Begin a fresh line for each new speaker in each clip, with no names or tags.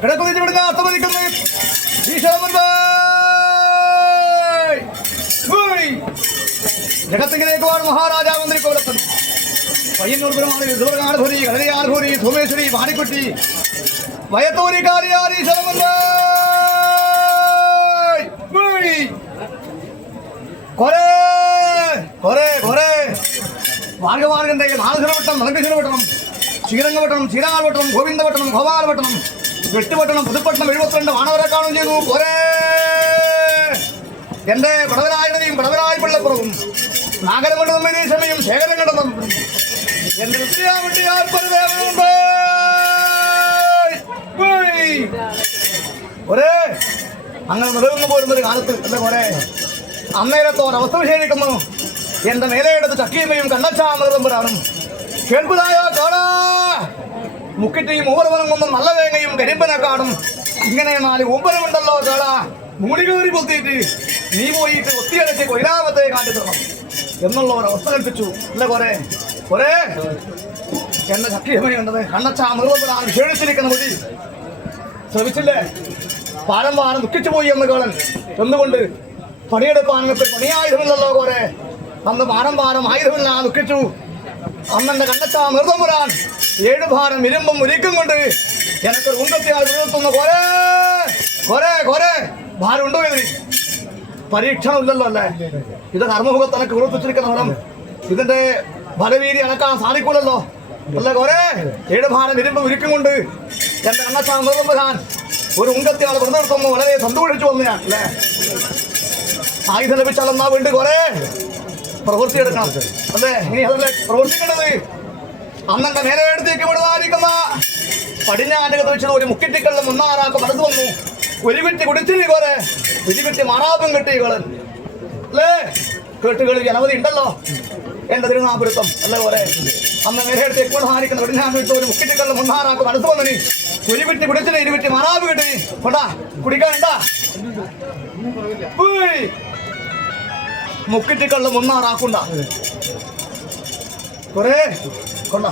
കിടക്കുന്നിച്ച് വിടുന്ന അസ്തമതിക്കുന്നു ഈശ്വരമുണ്ട് ജഗത്തിങ്കിലേക്കുവാണ് മഹാരാജാവ് മന്ത്രിക്കോലത്തുന്നു പയ്യന്നൂർ പെരുമാറി ദുർഗാനുഭൂരി കളരിയാനുഭൂരി സോമേശ്വരി വാണിക്കുട്ടി. വയത്തൂരി കാരിയാരി ശരമുണ്ട് കൊറേ കൊറേ കൊറേ. മാർഗമാർഗന്റെ നാഗരവട്ടം മലങ്കശിരവട്ടണം ശ്രീരംഗവട്ടണം ശ്രീരാൾവട്ടണം ഗോവിന്ദവട്ടണം ഗോപാലവട്ടണം വെട്ടുപട്ടണം പുതുപ്പട്ടണം എഴുപത്തിരണ്ട് മാണവരെ കാണുകയും ചെയ്തു. പോരേ! എന്റെ പടവരായണയും പടവരായ പിള്ളപ്പുറവും നാഗരമണ്ഡ തമ്മിലീശമയും ശേഖരം കണ്ടതും എന്റെ ഉത്തരാവട്ടിയാർ പരദേവനുണ്ട് ഒരേ അങ്ങനെ നിലനിന്ന് പോരുന്നൊരു കാലത്ത് അല്ല പോരെ! അന്നേരത്തോ ഒരവസ്ഥ വിശേഷിക്കുന്നു. എന്റെ മേലെയെടുത്ത് ചക്കിയമ്മയും കണ്ണച്ചാമൃതമ്പുരാനും കേൾപ്പുതായോ കാണാ മുക്കിട്ടിയും ഊവരവനങ്ങൊന്നും നല്ല വേങ്ങയും കരിമ്പനക്കാടും ഇങ്ങനെ നാല് ഊമ്പരമുണ്ടല്ലോ കാണാ മൂടികേറി പൊത്തിയിട്ട് നീ പോയിട്ട് ഒത്തിയടച്ച് കൊയിലാമത്തെ കാട്ടിത്തരണം എന്നുള്ള ഒരവസ്ഥ കൽപ്പിച്ചു. അല്ല പോരെ പോരെ എന്റെ കണ്ണച്ച കണ്ണച്ചാമൃതമ്പുരാൻ ക്ഷീണിച്ചിരിക്കുന്ന മതി ശ്രമിച്ചില്ലേ? പാലം പാലം ദുഃഖിച്ചു പോയി എന്ന് കേളൻ. എന്തുകൊണ്ട്? പണിയെടുപ്പാണെങ്കിൽ പണിയായുധമില്ലല്ലോ കോരെ അന്ന് പാലം ആയുധമില്ല ദുഃഖിച്ചു. അന്നെന്റെ കണ്ടെത്താ മൃതം പുരാൻ ഏഴ് ഭാരം ഇരുമ്പും ഉരിക്കും കൊണ്ട് എനക്കൊരു ഉണ്ടത്തിയാൽ വീഴ്ത്തുന്ന കൊരേ കൊരേ കൊരേ. ഭാരം ഉണ്ടോ ഇതിന്? പരീക്ഷണമില്ലല്ലോ അല്ലേ? ഇത് കർമ്മമുഖത്ത് എനക്ക് വീർപ്പിച്ചിരിക്കുന്ന ഫലം. ഇതിന്റെ ഫലവീതി അനക്കാൻ സാധിക്കൂലല്ലോ. അല്ലേ കൊരേ? ഏഴ് ഭാരം ഇരുമ്പ് ഉരുക്കും കൊണ്ട് എന്റെ കണ്ണച്ചാ നിർമ്മുഖാൻ ഒരു വെറുതെ നിർത്തുന്നു വളരെ സന്തോഷിച്ചു വന്നു ഞാൻ അല്ലേ? ആയുധം ലഭിച്ചാലെന്നാ വേണ്ടി കൊറേ പ്രവൃത്തി എടുക്കണം അല്ലേ? ഇനി അതല്ലേ പ്രവർത്തിക്കേണ്ടത് അന്നത്തെ നേരെ എടുത്തേക്ക് വിടുവാനിരിക്കുന്ന പടിഞ്ഞാറ്റകത്ത് വെച്ചത് ഒരു മുക്കിട്ടിക്കളിൽ മുന്നാറാക്ക മനസ്സ് വന്നു. ഒരു വിറ്റി കുടിച്ചിരി പോലെ ഒരു വിട്ടി മാറാപ്പും കിട്ടി ഇവൾ. അല്ലേ? കേട്ടുകളിൽ അനവധി ഉണ്ടല്ലോ. എന്റെ തിരുനാപുരത്വം. അല്ലേ പോലെ അന്ന് മേലെ എടുത്തേക്ക് വിടുവാനിരിക്കുന്ന പടിഞ്ഞാറ്റത്ത് ഒരു മുക്കിട്ടിക്കളിൽ മുന്നാറാക്ക മനസ്സ് വന്നു നീ. ഒരു വിറ്റി കുടിച്ചിട്ട് ഇരു വിട്ടി മാറാപ്പ് കിട്ടി കൊണ്ടാ? കുടിക്കാനുണ്ടാ? ഉയ്. മുക്കിട്ടിക്കള്ള മുന്നാറാക്കണ്ട കൊറേ. കൊണ്ട.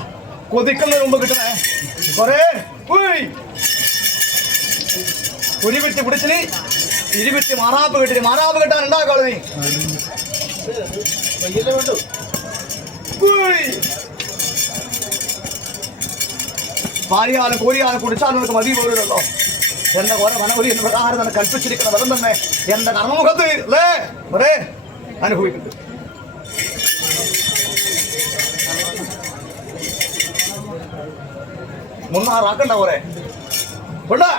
കൊതിക്കുന്ന മുമ്പ് കിട്ടണേ കൊറേ. ഉയ്. ഒരു വിട്ടി പിടിച്ചിന്. ഇരുവിട്ടി മാറാപ്പ് കിട്ടിന്. മാറാപ്പ് കിട്ടാൻ ഉണ്ടാക്കാളെ നീ ഉയ്. കോലിയാലും കുടിച്ചാലും നമുക്ക് മതി പോലുള്ളോ എന്റെ കുറെ മനോഹരി എന്ന പ്രകാരം തന്നെ കൽപ്പിച്ചിരിക്കുന്ന വരം തന്നെ. എന്റെ കർമ്മമുഖത്ത്. അല്ലേ ഒരേ അനുഭവിക്കുന്നുണ്ട് മൂന്നാറാക്കണ്ട പോരെ. കൊണ്ടാ?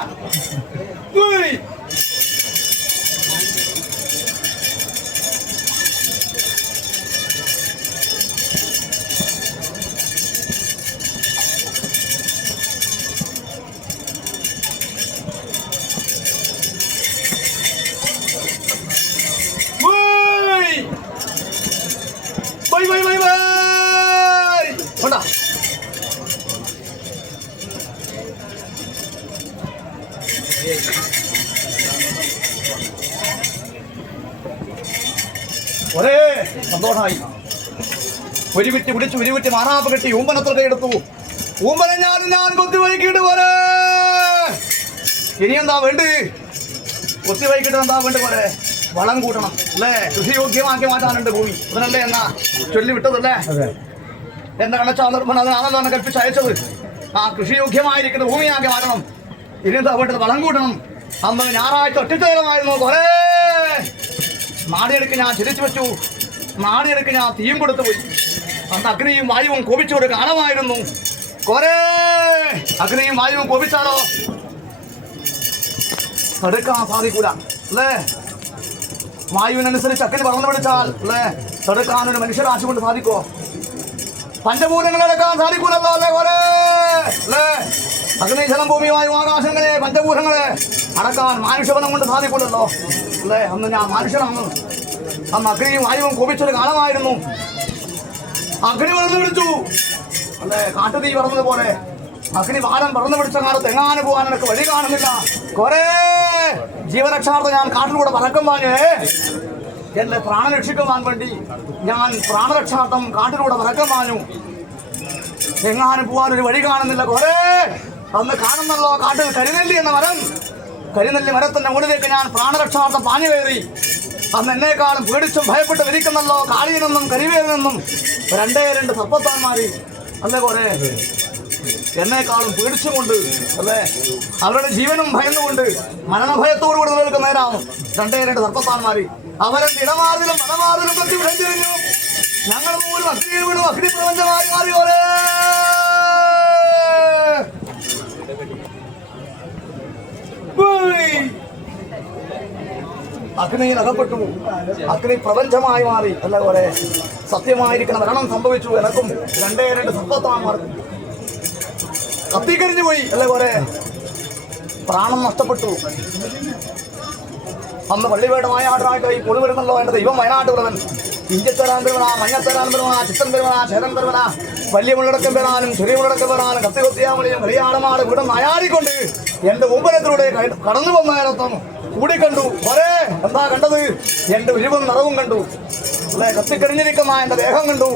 ഒരേ സന്തോഷമായി. ഒരു വിറ്റ് പിടിച്ചു വിറ്റ് മാറാപ്പ് കെട്ടി ഊമ്പനത്ര എടുത്തു ഊമ്പനെ ഞാൻ ഞാൻ കൊത്തി വൈകിട്ട് പോരെ. ഇനി എന്താ വേണ്ട? കൊത്തി വൈകിട്ട് എന്താ വേണ്ട പോരെ? വളം കൂട്ടണം അല്ലേ? കൃഷി യോഗ്യമാക്കി മാറ്റാനുണ്ട് ഭൂമി. അതിനല്ലേ എന്നാ? ചൊല്ലി വിട്ടതല്ലേ എന്റെ കണച്ചാന്തർപ്പൻ അതിനാണല്ലോ എന്നെ കൽപ്പിച്ച് അയച്ചത്? ആ കൃഷിയോഗ്യമായിരിക്കുന്ന ഭൂമിയാകെ മാറ്റണം. എന്താ വേണ്ടത് വളം കൂട്ടണം. അന്ന് ഞായറാഴ്ച ഒറ്റത്തേലമായിരുന്നു കുറേ നാടിയെടുക്ക് ഞാൻ ചിരിച്ചു വെച്ചു. നാടിയെടുക്ക് ഞാൻ തീയും കൊടുത്തു പോയി. അന്ന് അഗ്നിയും വായുവും കോപിച്ചൊരു ഒരു കാലമായിരുന്നു കൊറേ അഗ്നിയും വായുവും കോപിച്ചാലോ? തടുക്കാൻ സാധിക്കൂല. അല്ലേ? വായുവിനനുസരിച്ച് അഗ്നി പറന്നു പിടിച്ചാൽ അല്ലേ? തടുക്കാൻ ഒരു മനുഷ്യരാശി കൊണ്ട് സാധിക്കോ പഞ്ചഭൂതങ്ങൾ എടുക്കാൻ സാധിക്കൂലല്ലോ അല്ലേ അഗ്നിജലം അല്ലേ? അഗ്നി ജലം ഭൂമി വായു ആകാശങ്ങളെ പഞ്ചഭൂതങ്ങളെ അടക്കാൻ മാനുഷ്യബലം കൊണ്ട് സാധിക്കൂലല്ലോ അല്ലേ? അന്ന് ഞാൻ മനുഷ്യനാണ് അന്ന് അഗ്നിയും വായുവും കോപിച്ചൊരു കാലമായിരുന്നു. അഗ്നി വളർന്നു പിടിച്ചു. അല്ലേ? കാട്ടുതീ പറന്നത് പോലെ അഗ്നി വാരം പറന്നു പിടിച്ച കാലത്ത് എങ്ങാനും പോകാൻ എനിക്ക് വഴി കാണുന്നില്ല. കൊറേ ജീവരക്ഷാർത്ഥം ഞാൻ കാട്ടിലൂടെ പറക്കം വാങ്ങേ. എന്റെ പ്രാണരക്ഷിക്കുവാൻ വേണ്ടി ഞാൻ പ്രാണരക്ഷാർത്ഥം കാട്ടിലൂടെ വാങ്ങു എങ്ങാനും പോകാൻ ഒരു വഴി കാണുന്നില്ല. കൊറേ അന്ന് കാണുന്നല്ലോ കാട്ടിൽ കരിനെല്ലി എന്ന മരം. കരിനെല്ലി മരത്തിന്റെ മുകളിലേക്ക് ഞാൻ പ്രാണരക്ഷാർത്ഥം പാഞ്ഞു കയറി. അന്ന് എന്നെക്കാളും പേടിച്ചും ഭയപ്പെട്ട് വിരിക്കുന്നല്ലോ കാളിയിൽ നിന്നും കരിവേലിൽ നിന്നും രണ്ടേ രണ്ട് സർപ്പത്താന്മാരി. അല്ലേ കുറെ എന്നെക്കാളും പേടിച്ചുകൊണ്ട് അല്ലേ അവരുടെ ജീവനും ഭയന്നുകൊണ്ട് മരണഭയത്തോടുകൂടി കൂടി നിൽക്കുന്ന നേരാവും രണ്ടേ രണ്ട് സർപ്പത്താന്മാരി. അവരെ ഇടമാറിലും മതമാറിലും പറ്റി വിടഞ്ഞിരിഞ്ഞു ഞങ്ങൾ പോലും അഗ്നിയിൽ വീണു. അഗ്നി പ്രപഞ്ചമായി മാറി പോലെ അഗ്നിയിൽ അകപ്പെട്ടു. അഗ്നി പ്രപഞ്ചമായി മാറി. അല്ല പോലെ സത്യമായിരിക്കണം. മരണം സംഭവിച്ചു. എനക്കും രണ്ടേ രണ്ട് സമ്പത്താന്മാർക്കും കത്തിക്കരിഞ്ഞു പോയി. അല്ലേ പോലെ പ്രാണം നഷ്ടപ്പെട്ടു. അന്ന് പള്ളിവേട് ആട്ടനായിട്ട് ഈ പൊളി വരുന്നല്ലോ എന്റെ ദൈവം വയനാട്ട് പ്രവൻ ഇഞ്ചത്തരാൻ പെരുമണ മഞ്ഞത്തരാൻ പെരുമണ ചിത്തൻ പെരുമണ ചേതൻ പെരുമണ വലിയ മുള്ളടക്കം പെരാനും ചെറിയ മുള്ളടക്കം പെരാനും കത്തി കൊത്തിയാമളിയും കളിയാടമാട് ഇവിടെ നയാടിക്കൊണ്ട് എന്റെ മുമ്പനത്തിലൂടെ കടന്നു വന്ന നേരത്തും കൂടി കണ്ടു. ഒരേ എന്താ കണ്ടത്? എന്റെ ഉരുവും നിറവും കണ്ടു. അല്ലെ കത്തിക്കഴിഞ്ഞിരിക്കുന്ന എന്റെ ദേഹം കണ്ടു.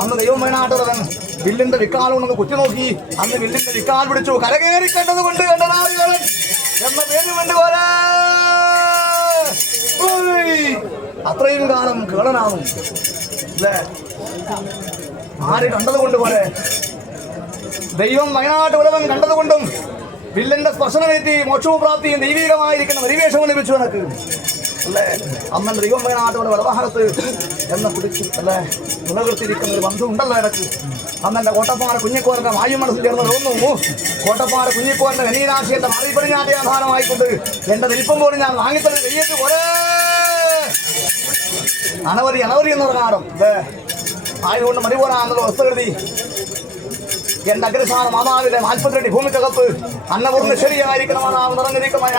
അന്ന് ദൈവം വയനാട്ടുള്ളവൻ വില്ലിന്റെ കുത്തി നോക്കി. അന്ന് വില്ലിന്റെ വിക്കാൽ പിടിച്ചു. കരകേറി കണ്ടത് കൊണ്ട് കണ്ടനാളികളൻ എന്ന പേര് കൊണ്ട്. അത്രയും കാലം കേളനാകും അല്ലേ? ആര് കണ്ടത് കൊണ്ട് പോലെ? ദൈവം വയനാട്ട് ഉലവൻ കണ്ടത് കൊണ്ടും വില്ലന്റെ സ്പർശനമേറ്റി മോക്ഷവും പ്രാപ്തിയും ദൈവികമായിരിക്കുന്ന പരിവേഷവും ലഭിച്ചു എനക്ക് അല്ലേ? അമ്മൻ ദൈവം വയനാട്ടോടെ വലവാഹനത്ത് എന്നെ പിടിച്ചു അല്ലേ നിലനിർത്തിയിരിക്കുന്ന ഒരു ബന്ധു ഉണ്ടല്ലോ ഇടയ്ക്ക്. അന്നെന്റെ കോട്ടപ്പാറ കുഞ്ഞിക്കോരന്റെ വായു മനസ്സിൽ ചേർന്ന് തോന്നുന്നു. കോട്ടപ്പാറ കുഞ്ഞിക്കോരന്റെ കനീനാശി എന്റെ മാറിപ്പടിഞ്ഞാട്ടെ ആധാരമായിക്കൊണ്ട് എന്റെ നിൽപ്പം പോലും ഞാൻ വാങ്ങിത്തന്നെ വെയ്യത്ത് പോലെ അനവധി അനവധി എന്ന പ്രകാരം അല്ലേ ആയതുകൊണ്ട് മണിപോരാന്നുള്ള വസ്തു കരുതി എന്റെ അഗ്രസാന മാതാവിലെ നാൽപ്പത്തിരണ്ട് ഭൂമിക്കകത്ത് അന്നപൂർണ ശരിയായിരിക്കുന്ന മാതാവ് നിറഞ്ഞിരിക്കുന്നയ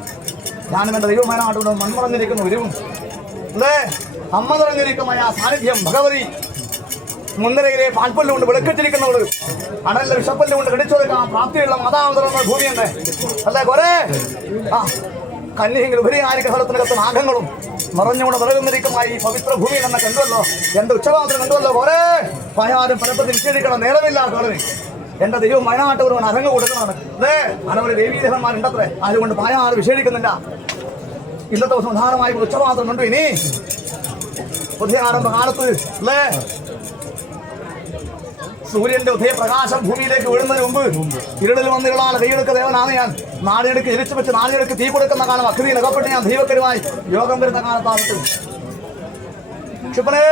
ഞാനും എന്റെ ദൈവമാനാട്ടുകൊണ്ട് മൺമറഞ്ഞിരിക്കുന്ന ഒരുവും അല്ലേ? അമ്മ ആ സാന്നിധ്യം ഭഗവതി. മുൻനിരയിലെ പാൽപ്പല്ല് കൊണ്ട് വെളുക്കിട്ടിരിക്കുന്നവൾ. അടലിലെ വിഷപ്പല്ല് കൊണ്ട് കടിച്ചെടുക്കാൻ പ്രാപ്തിയുള്ള മാതാവ് ഭൂമിയുണ്ട്. അല്ലേ കൊറേ ആ കന്യകങ്ങൾ ഉപരിയായിരിക്കുന്ന സ്ഥലത്തിനകത്ത് നാഗങ്ങളും നിറഞ്ഞുകൊണ്ട് നിലനിന്നിരിക്കുന്ന ഈ പവിത്ര ഭൂമി എന്നെ കണ്ടുവല്ലോ? എന്റെ ഉച്ചഭാവത്തിന് കണ്ടുവല്ലോ കൊറേ പയാരും പരപ്പത്തിൽ നിഷേധിക്കണം നേരമില്ല കളറി എന്റെ ദൈവം വയനാട്ട് ഒരുവൻ അരങ്ങ് കൊടുക്കുന്നതാണ് അല്ലേ അനവധി ദേവീദേവന്മാരുണ്ടത്രേ അതുകൊണ്ട് പായാറ് വിഷേദിക്കുന്നില്ല ഇന്നത്തെ ദിവസം ഉദാഹരണമായി ഉച്ചമാത്രമുണ്ട് ഇനി. പുതിയ ആരംഭ കാലത്ത് അല്ലേ? സൂര്യന്റെ ഉദയപ്രകാശം ഭൂമിയിലേക്ക് വീഴുന്നതിന് മുമ്പ് ഇരുളിൽ വന്ന് ഇളാണ് കൈയെടുക്ക ദേവനാണ് ഞാൻ. നാടിയെടുക്ക് എരിച്ചു വെച്ച് നാടിയെടുക്ക് തീ കൊടുക്കുന്ന കാലം അഗ്നിയിൽ അകപ്പെട്ട് ഞാൻ ദൈവക്കരുമായി യോഗം വരുന്ന കാലത്താവട്ടെ ക്ഷിപ്പനേ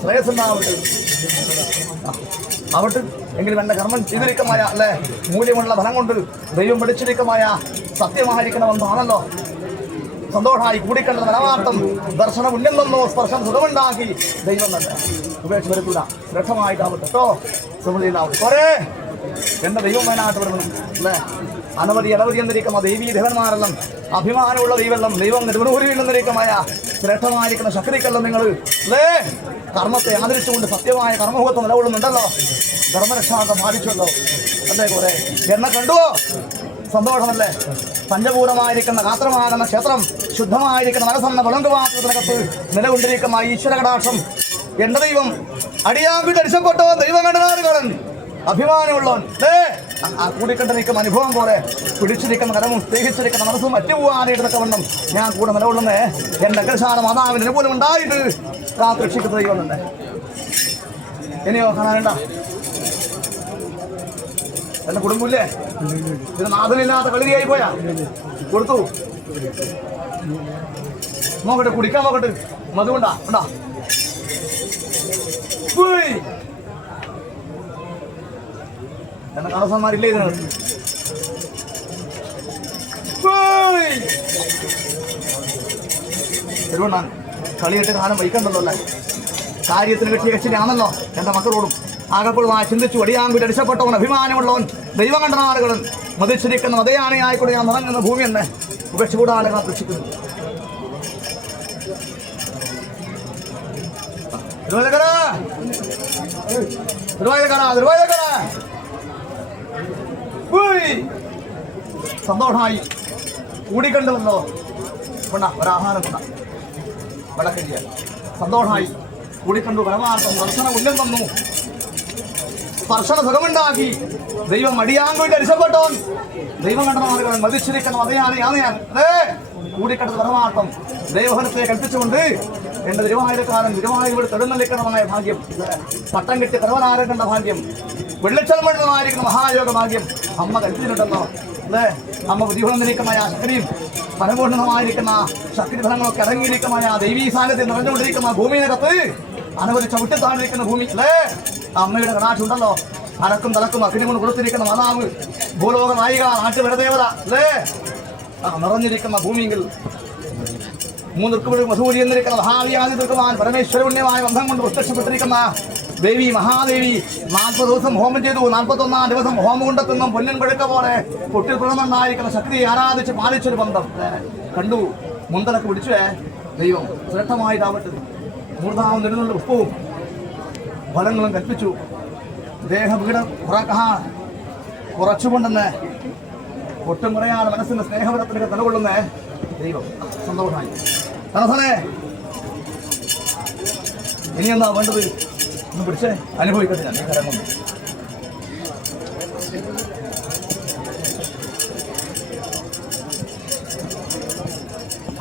ശ്രേയസ്സുണ്ടാവട്ടെ ആവട്ടെ എങ്കിലും എന്റെ കർമ്മം ചെയ്തിരിക്കമായ അല്ലെ? മൂല്യമുള്ള ഫലം കൊണ്ട് ദൈവം പിടിച്ചിരിക്കമായ സത്യമായിരിക്കണമെന്നാണല്ലോ. സന്തോഷമായി കൂടിക്കണ്ട പരമാർത്ഥം ദർശനം ഉണ്ടെന്നോ സ്പർശം സുഖമുണ്ടാക്കി ദൈവം തന്നെ. ഉപേക്ഷ വരുത്തൂല. ശ്രദ്ധമായിട്ടാവട്ടെ കേട്ടോ. പോരേ. എന്റെ ദൈവം വേനാട്ട് വരുന്നു. അല്ലേ? അനവധി അനവധി എന്നിരിക്കുന്ന ദൈവീ ദേവന്മാരെല്ലാം അഭിമാനമുള്ള ദൈവമെല്ലാം ദൈവം നെടുവൂരിൽ നിന്നിരിക്കമായ ശ്രേഷ്ഠമായിരിക്കുന്ന ശക്തിക്കെല്ലാം നിങ്ങൾ. അല്ലേ കർമ്മത്തെ ആദരിച്ചുകൊണ്ട് സത്യമായ കർമ്മമുഖത്ത് നിലകൊള്ളുന്നുണ്ടല്ലോ. ധർമ്മരക്ഷാർത്ഥം ബാധിച്ചല്ലോ അല്ലേ കുറെ എന്നെ കണ്ടുവോ സന്തോഷമല്ലേ? പഞ്ചപൂരമായിരിക്കുന്ന ഗാത്രമാകുന്ന ക്ഷേത്രം ശുദ്ധമായിരിക്കുന്ന മനസ്സെന്ന വിളങ്കുപാത്രത്തിനകത്ത് നിലകൊണ്ടിരിക്കുന്ന ഈശ്വര കടാക്ഷം. എന്റെ ദൈവം അടിയാമ്പിട്ട് അടിച്ചപ്പെട്ടോ ദൈവം കണ്ടനാറുകളൻ അഭിമാനമുള്ളവൻ. ഏ ആ കൂടിക്കണ്ട് നിൽക്കുന്ന അനുഭവം പോലെ പിടിച്ചിരിക്കുന്ന കരവും സ്നേഹിച്ചിരിക്കുന്ന മനസ്സും അറ്റുപോകാനായിട്ട് വണ്ണം ഞാൻ കൂടെ നിലകൊള്ളുന്നേ. എന്റെ അഗ്രശാല മാതാവിന് അനുകൂലം ഉണ്ടായിട്ട് കാത്ത് രക്ഷിക്കുന്ന ദൈവം ഇനിയോ കാണാനുണ്ട? എന്റെ കുടുംബമില്ലേ? ഇത് നാഥനില്ലാത്ത കളിയായി പോയാ. കൊടുത്തു. നോക്കട്ടെ കുടിക്കാൻ നോക്കട്ടെ. മധുണ്ടാ ഉണ്ടാ? എന്നെ കടസന്മാരില്ലേ ഇതിനകത്ത്? തിരുവണ്ണാൻ കളിയിട്ട് കാലം വൈക്കണ്ടല്ലോ അല്ലേ? കാര്യത്തിന് കിട്ടിയ കക്ഷിയാണല്ലോ എന്റെ മക്കളോടും. ആകപ്പോഴും ആ ചിന്തിച്ചു അടിയാങ്കുടി അടിച്ചപ്പെട്ടവൻ അഭിമാനമുള്ളവൻ ദൈവം കണ്ട നാളുകളും മതിച്ചിരിക്കുന്ന മതയാനയായിക്കൂടെ ഞാൻ നിറങ്ങുന്ന ഭൂമി എന്നെ ഉപേക്ഷിക്കൂടാതെ കാത്തിരിക്കുന്നു തിരുവാതിരക്കര തിരുവാതിരക്കര തിരുവാതിരക്കര സന്തോഷമായി കൂടിക്കണ്ടുവല്ലോ കൊണ്ട ഒരാഹാരം കൊണ്ട വടക്കയ്യ സന്തോഷമായി കൂടിക്കണ്ടു പരമാർത്ഥം ദർശന ഉന്നം തന്നു. സ്പർശന സുഖമുണ്ടാക്കി. ദൈവം അടിയാങ്കോട്ട് രക്ഷപ്പെട്ടോൻ ദൈവം കണ്ട മതിച്ചിരിക്കണം അതെയാണ് യാണ് ഞാൻ അതെ. കൂടിക്കണ്ടത് പരമാർത്ഥം ദൈവഹനത്തെ കൽപ്പിച്ചുകൊണ്ട് എന്റെ തിരുവായൂരക്കാരൻ തിരുവായൂർ തൊടുന്നലിക്കണമായ ഭാഗ്യം. പട്ടം കിട്ടി കരവനാരം കണ്ട ഭാഗ്യം. വെള്ളിച്ചൽമണ്ണമായിരിക്കുന്ന മഹായോഗ ഭാഗ്യം അമ്മ കൽപ്പിച്ചിട്ടുണ്ടല്ലോ അല്ലേ? അമ്മ ആ ശക്തിയും ഫലപൂർണമായിരിക്കുന്ന ശക്തി ഫലങ്ങളൊക്കെ അടങ്ങിയിരിക്കുന്ന ആ ദൈവീ സാന്നിധ്യം നിറഞ്ഞുകൊണ്ടിരിക്കുന്ന ഭൂമിയിനകത്ത് അനവധി ചവിട്ടി താഴ്ന്നിരിക്കുന്ന ഭൂമി അല്ലേ? അമ്മയുടെ കടാക്ഷുണ്ടല്ലോ അനക്കും തലക്കും അഗ്നി കൊണ്ട് കൊടുത്തിരിക്കുന്ന മാതാവ് ഭൂലോക നായിക നാട്ടുവരദേവത അല്ലേ? നിറഞ്ഞിരിക്കുന്ന ഭൂമിയെങ്കിൽ മൂന്നിർക്കുമ്പോഴും വസൂരി എന്നിരിക്കുന്ന മഹാവ്യാധി തീർക്കുവാൻ പരമേശ്വരപുണ്യമായ ബന്ധം കൊണ്ട് പ്രത്യക്ഷപ്പെട്ടിരിക്കുന്ന ദേവി മഹാദേവി നാൽപ്പത് ദിവസം ഹോമം ചെയ്തു. നാൽപ്പത്തൊന്നാം ദിവസം ഹോമകുണ്ടത്തെന്നും പൊന്നിൻ പഴുക്ക പോലെ പൊട്ടിൽ പിറന്നുണ്ടായിരിക്കുന്ന ശക്തി ആരാധിച്ച് പാലിച്ചൊരു ബന്ധം. കണ്ടു? മുന്തലൊക്കെ പിടിച്ചേ? ദൈവം ശ്രേഷ്ഠമായിട്ടാവട്ടെ. മൂർധാവും നിരുന്നുള്ള ഉപ്പവും ഫലങ്ങളും കൽപ്പിച്ചു. ദേഹപീഠ കുറക്കഹ കുറച്ചുകൊണ്ടെന്ന് ഒട്ടും കുറയാതെ മനസ്സിന്റെ സ്നേഹപരത്തിലേക്ക് നിലകൊള്ളുന്ന ദൈവം. സന്തോഷമായി. തലസനെ ഇനി എന്താ വേണ്ടത്? ഒന്ന് പിടിച്ചേ അനുഭവിക്കട്ടെ ഞാൻ ഈ കരം കൊണ്ട്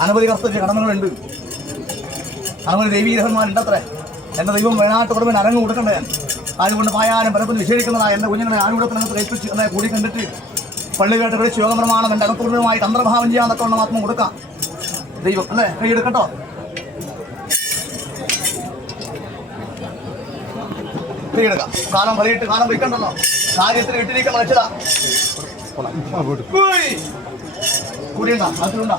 അനവധി കർത്തവ്യ കടമകളുണ്ട്. അങ്ങനെ ദൈവീഗ്രഹന്മാരുണ്ടത്രേ എന്റെ ദൈവം വേണാട്ട് കുടുംബം അരങ്ങ് കൊടുക്കണ്ടേ ഞാൻ. അതുകൊണ്ട് പായാനും പരപ്പും വിശേഷിക്കുന്നതായ എന്റെ കുഞ്ഞുങ്ങളെ ആരുടത്തിനകത്ത് കൽപ്പിച്ച് എന്നെ കൂടി കണ്ടിട്ട് പള്ളി കേട്ട് വിളിച്ച് യോഗപ്രമാണം എന്റെ അകത്തുള്ളതുമായി തന്ത്രഭാവം ചെയ്യാൻ തക്കവണ്ണം മാത്രം കൊടുക്കാം. ദൈവം അല്ലേ? കൈയെടുക്കട്ടോ? കൈയെടുക്കാം കാലം വലിയിട്ട് കാലം വയ്ക്കണ്ടല്ലോ കാര്യത്തിൽ ഇട്ടിരിക്കാൻ വെച്ചതാ കൂടിയുണ്ടാ അതിലുണ്ടാ